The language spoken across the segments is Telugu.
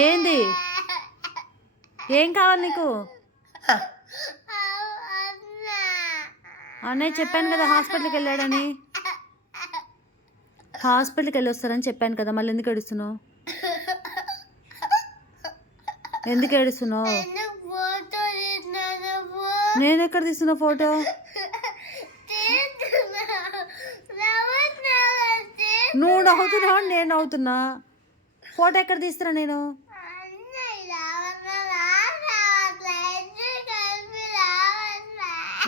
ఏంది? ఏం కావాలి నీకు? అన్నయ్య చెప్పాను కదా హాస్పిటల్కి వెళ్ళాడని. హాస్పిటల్కి వెళ్ళి వస్తారని చెప్పాను కదా, మళ్ళీ ఎందుకు ఏడుస్తున్నావు? ఎందుకు ఏడుస్తున్నావు? నేను ఎక్కడ తీస్తున్నా ఫోటో? నువ్వు నవ్వుతున్నావు, నేను నవ్వుతున్నా. ఫోటో ఎక్కడ తీస్తున్నా నేను?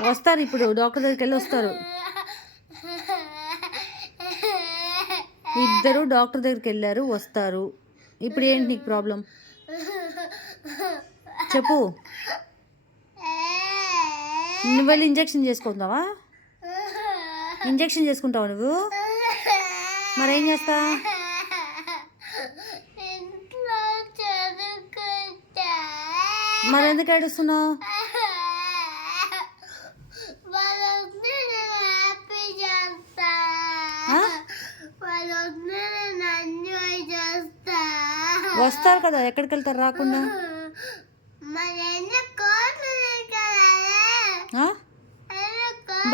వస్తారు ఇప్పుడు, డాక్టర్ దగ్గరికి వెళ్ళి వస్తారు. ఇద్దరు డాక్టర్ దగ్గరికి వెళ్ళారు, వస్తారు. ఇప్పుడు ఏంటి నీకు ప్రాబ్లం చెప్పు. నువ్వు వెళ్ళి ఇంజెక్షన్ చేసుకుంటావా? ఇంజెక్షన్ చేసుకుంటావా నువ్వు? మరేం చేస్తా? మరి ఎందుకు ఏడుస్తున్నావు? వస్తారు కదా, ఎక్కడికి వెళ్తారు రాకుండా?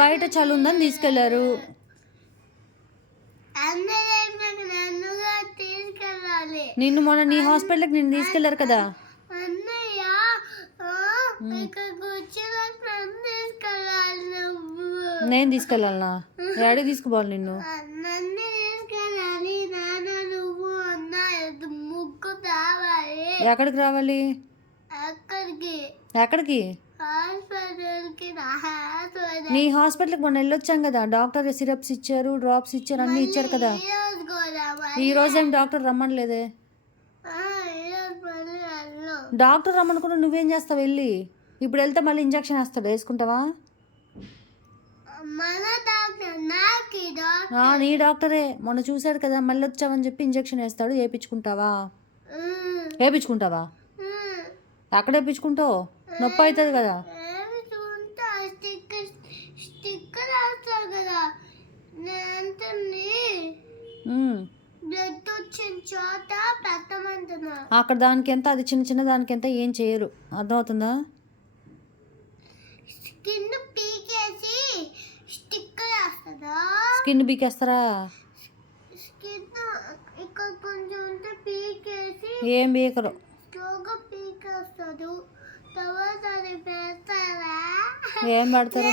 బయట చలి ఉందని తీసుకెళ్లారు. నిన్ను మొన్న నీ హాస్పిటల్కి నిన్ను తీసుకెళ్లారు కదా. నేను తీసుకెళ్ళాలనా? డాడీ తీసుకుపోవాలి నిన్ను. ఎక్కడికి రావాలి? ఎక్కడికి? నీ హాస్పిటల్కి మొన్న వెళ్ళొచ్చాం కదా, డాక్టర్ సిరప్స్ ఇచ్చారు, డ్రాప్స్ ఇచ్చారు, అన్నీ ఇచ్చారు కదా. ఈ రోజేం డాక్టర్ రమ్మనలేదే. డాక్టర్ రమ్మనుకున్నా నువ్వేం చేస్తావు వెళ్ళి? ఇప్పుడు వెళ్తే మళ్ళీ ఇంజక్షన్ వేస్తాడు, వేసుకుంటావా? నీ డాక్టరే మొన్న చూశాడు కదా, మళ్ళీ వచ్చావని చెప్పి ఇంజక్షన్ వేస్తాడు, వేయించుకుంటావా? వేయించుకుంటావా? ఎక్కడ వేయించుకుంటావు? నొప్పి అవుతుంది కదా. అక్కడ దానికి ఎంత, అది చిన్న చిన్న దానికి ఎంత, ఏం చేయరు. అర్థమవుతుందా? స్కిన్ బీకేస్తారా? ఏం బీకరు. ఏం పెడతారు?